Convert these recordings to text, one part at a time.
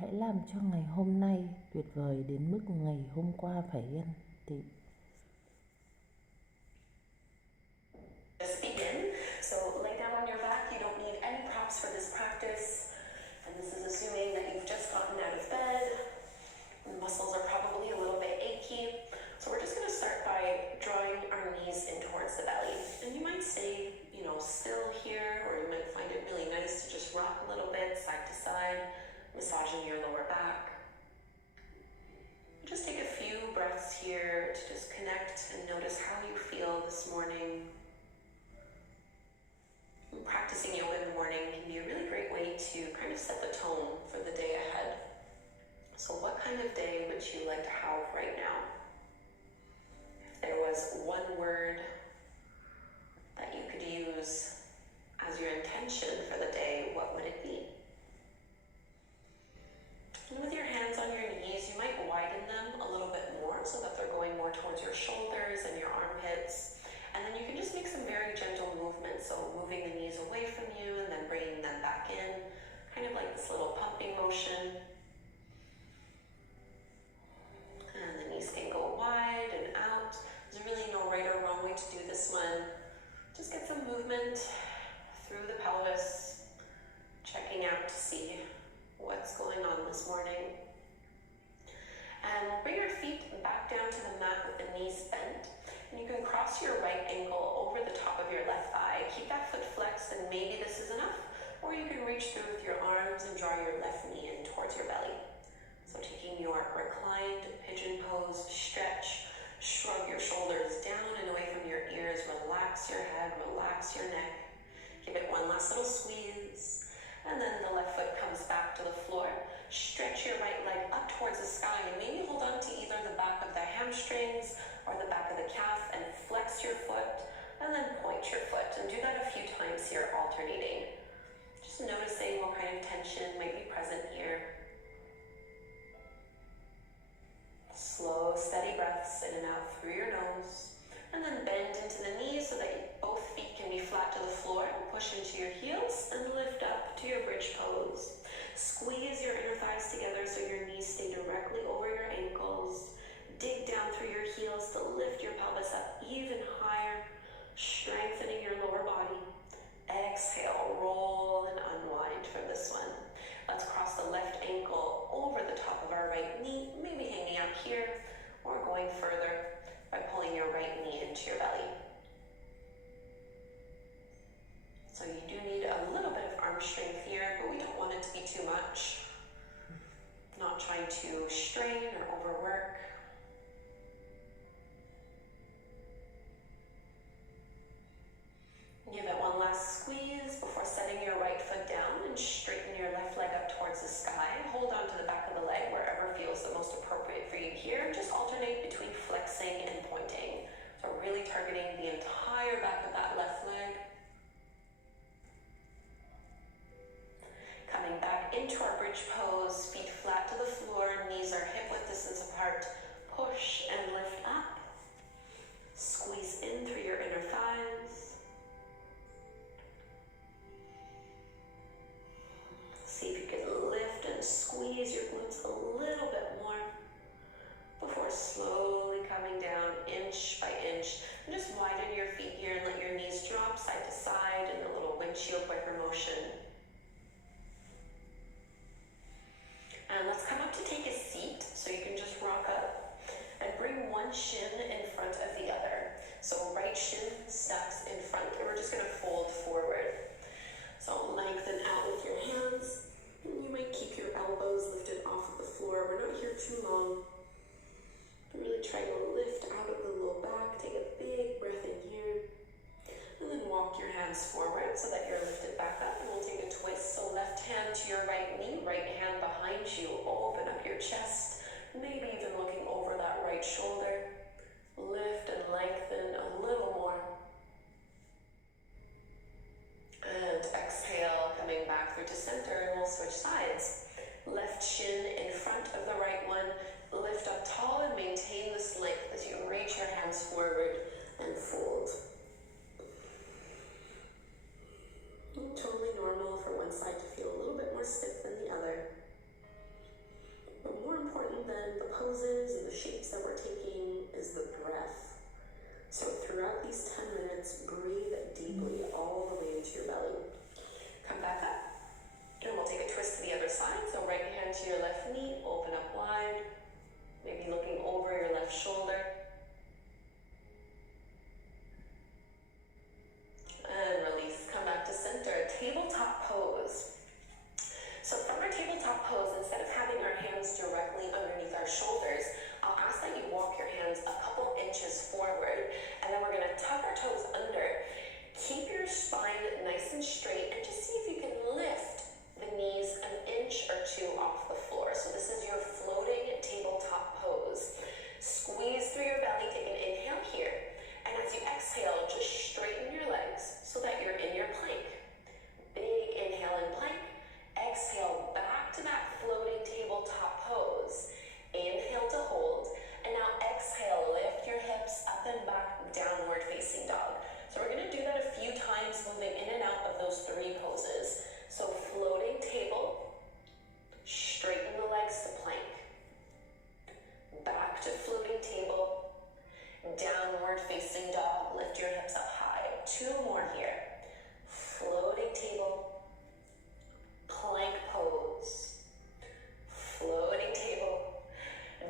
Hãy làm cho ngày hôm nay tuyệt vời đến mức ngày hôm qua phải ghen tị. Just begin. So lay down on your back. You don't need any props for this practice. And this is assuming that you've just gotten out of bed. The muscles are probably a little bit achy. So we're just going to start by drawing our knees in towards the belly. And you might stay, still here, or you might find it really nice to just rock a little bit side to side, massaging your lower back. Just take a few breaths here to just connect and notice how you feel this morning. Practicing yoga in the morning can be a really great way to kind of set the tone for the day ahead. So what kind of day would you like to have right now? If there was one word that you could use as your intention for the day, what would it be? And with your hands on your knees, you might widen them a little bit more so that they're going more towards your shoulders and your armpits. And then you can just make some very gentle movements. So moving the knees away from you and then bringing them back in, kind of like this little pumping motion. And the knees can go wide and out. There's really no right or wrong way to do this one. Just get some movement through the pelvis, checking out to see what's going on this morning. And bring your feet back down to the mat with the knees bent. And you can cross your right ankle over the top of your left thigh. Keep that foot flexed, and maybe this is enough. Or you can reach through with your arms and draw your left knee in towards your belly. So taking your reclined pigeon pose, stretch, shrug your shoulders down and away from your ears, relax your head, relax your neck. Give it one last little squeeze. And then the left foot comes back to the floor. Stretch your right leg up towards the sky and maybe hold on to either the back of the hamstrings or the back of the calf and flex your foot and then point your foot. And do that a few times here, alternating. Just noticing what kind of tension might be present here. Slow, steady breaths in and out through your nose. And then bend into the knees so that both feet can be flat to the floor. Push into your heels and lift up to your bridge pose. Squeeze your inner thighs together so your knees stay directly over your ankles. Dig down through your heels to lift your pelvis up even higher, strengthening your lower body. Exhale, roll and unwind from this one. Let's cross the left ankle over the top of our right knee, maybe hanging out here, or going further by pulling your right knee into your belly. So you do need a little bit of arm strength here, but we don't want it to be too much. Not trying to strain or overwork. Give it one last squeeze before setting your right foot down and straighten your left leg up towards the sky. Hold on to the back of the leg wherever feels the most appropriate for you here. Just alternate between flexing and pointing. So really targeting the entire back of that left leg. Coming back into our bridge pose, feet flat to the floor, knees are hip width distance apart. Push and lift up. Squeeze in through your inner thighs. See if you can lift and squeeze your glutes a little bit more before slowly coming down inch by inch. And just widen your feet here and let your knees drop side to side in a little windshield wiper motion. And let's come up to take a seat so you can just rock up and bring one shin in front of the other. So right shin stacks in front, and we're just going to fold forward. So lengthen out with your hands. You might keep your elbows lifted off of the floor. We're not here too long. But really try to lift out of the low back. Take a big breath in here. And then walk your hands forward so that you're lifted back up. And we'll take a twist. So left hand to your right knee, right hand behind you. Open up your chest. Maybe even looking over that right shoulder. Lift and lengthen a little more. And exhale, coming back through to center, and we'll switch sides. Left shin in front of the right one. Lift up tall and maintain this length as you reach your hands forward and fold. Totally normal for one side to feel a little bit more stiff than the other. into your left knee, open up wide, maybe looking over your left shoulder. And release, come back to center, tabletop pose. So from our tabletop pose, instead of having our hands directly underneath our shoulders, I'll ask that you walk your hands a couple inches forward, and then we're gonna tuck our toes under. Keep your spine nice and straight, and just see if you can lift the knees an inch or two off the floor. So this is your floating tabletop pose. Squeeze through your belly, take an inhale here, and as you exhale, just straighten your legs so that you're in your plank. Big inhale in plank. Exhale back to that floating tabletop pose. Inhale to hold, and now exhale, lift your hips up and back, downward facing dog. So we're gonna do that a few times, moving in and out of those three poses. So floating table, straighten the legs to plank. Back to floating table, downward facing dog, lift your hips up high. Two more here. Floating table, plank pose, floating table,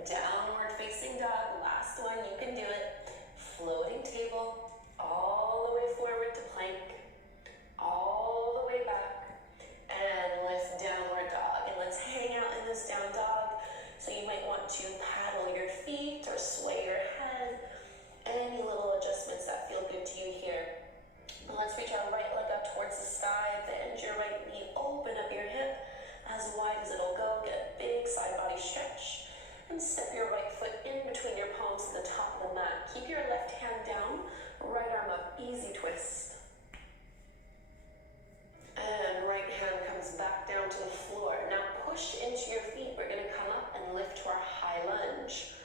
downward facing dog. Last one, you can do it. Floating table, all the way forward to plank, all the way back, and lift downward dog. And let's hang out in this down dog. So you might want to paddle your feet or sway your head. Any little adjustments that feel good to you here. And let's reach our right leg up towards the sky, bend your right knee, open up your hip as wide as it'll go, get a big side body stretch, and step your right foot in between your palms to the top of the mat. Keep your left hand down, right arm up, easy twist. And right hand comes back down to the floor. Now push into your feet. We're gonna come up and lift to our high lunge.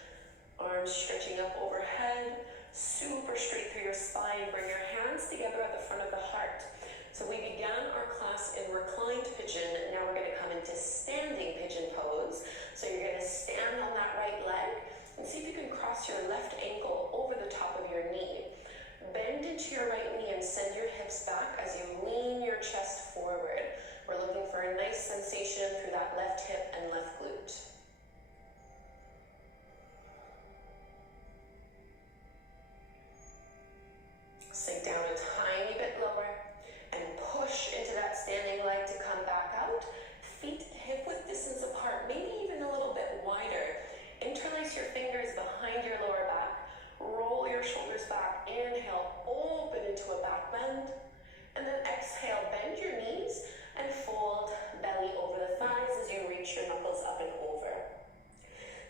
Arms stretching up overhead, super straight through your spine. Bring your hands together at the front of the heart. So we began our class in reclined pigeon. Now we're gonna come into standing pigeon pose. So you're gonna stand on that right leg and see if you can cross your left ankle over the top of your knee. Bend into your right knee and send your hips back as you lean your chest forward. We're looking for a nice sensation through that left hip and left glute. Sink down a tiny bit lower and push into that standing leg to come back out. Feet hip-width distance apart, maybe even a little bit wider. Interlace your fingers behind your lower back. Roll your shoulders back. Inhale, open into a back bend. And then exhale, bend your knees and fold belly over the thighs as you reach your knuckles up and over.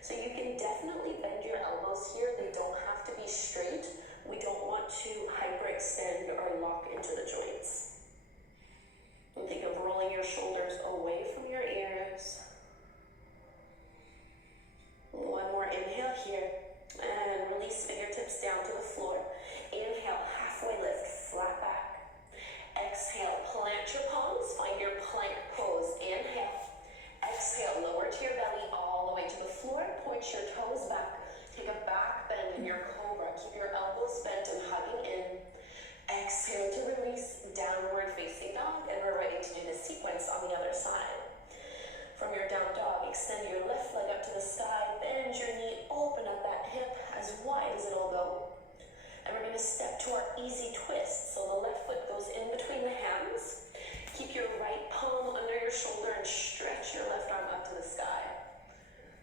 So you can definitely bend your elbows here. They don't have to be straight. We don't want to hyperextend or lock into the joints. And think of rolling your shoulders away from your ears. One more inhale here. And release fingertips down to the floor. Inhale, halfway lift, flat back. Exhale, plant your palms, find your plank pose. Inhale. Exhale, lower to your belly all the way to the floor. Point your toes back. Take a back bend in your cobra. Keep your elbows bent and hugging in. Exhale to release, downward facing dog, and we're ready to do the sequence on the other side. From your down dog, extend your left leg up to the sky, bend your knee, open up that hip as wide as it'll go. And we're gonna step to our easy twist. So the left foot goes in between the hands. Keep your right palm under your shoulder and stretch your left arm up to the sky.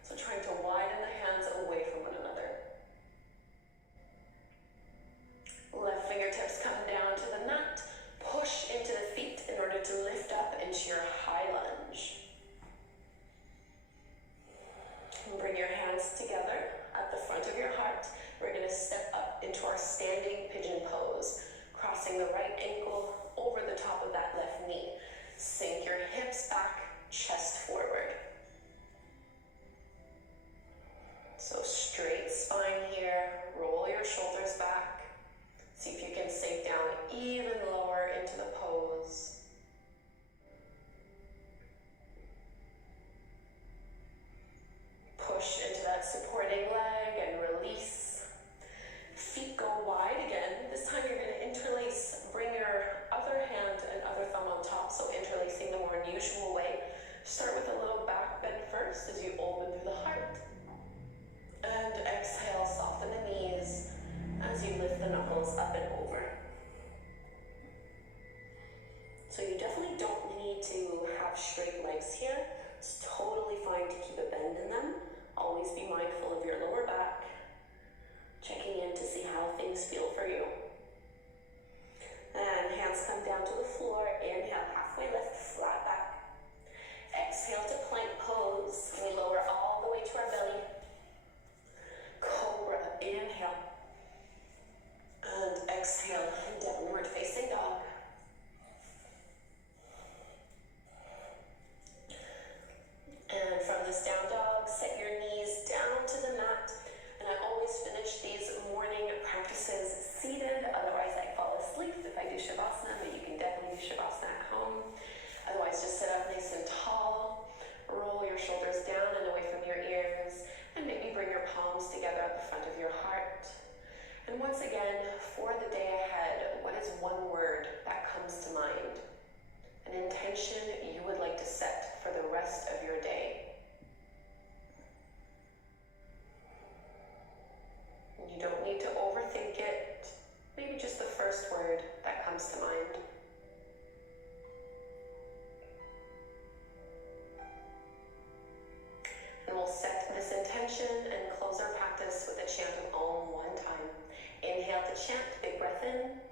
So trying to widen the hands away from one another. Left fingertips come down to the mat. Push into the feet in order to lift up into your high lunge. And bring your hands together at the front of your heart. We're going to step up into our standing pigeon pose, crossing the right ankle over the top of that left knee. Sink your hips back, chest forward. So straight spine here, roll your shoulders back. See if you can sink down even lower into the pose. Push into that support this down dog, set your knees down to the mat. And I always finish these morning practices seated, otherwise I fall asleep if I do Shavasana, but you can definitely do Shavasana at home. Otherwise, just sit up nice and tall, roll your shoulders down and away from your ears, and maybe bring your palms together at the front of your heart. And once again, for the day ahead, what is one word that comes to mind? An intention you would like to set for the rest of your day. You don't need to overthink it. Maybe just the first word that comes to mind. And we'll set this intention and close our practice with a chant of Om one time. Inhale to chant, big breath in.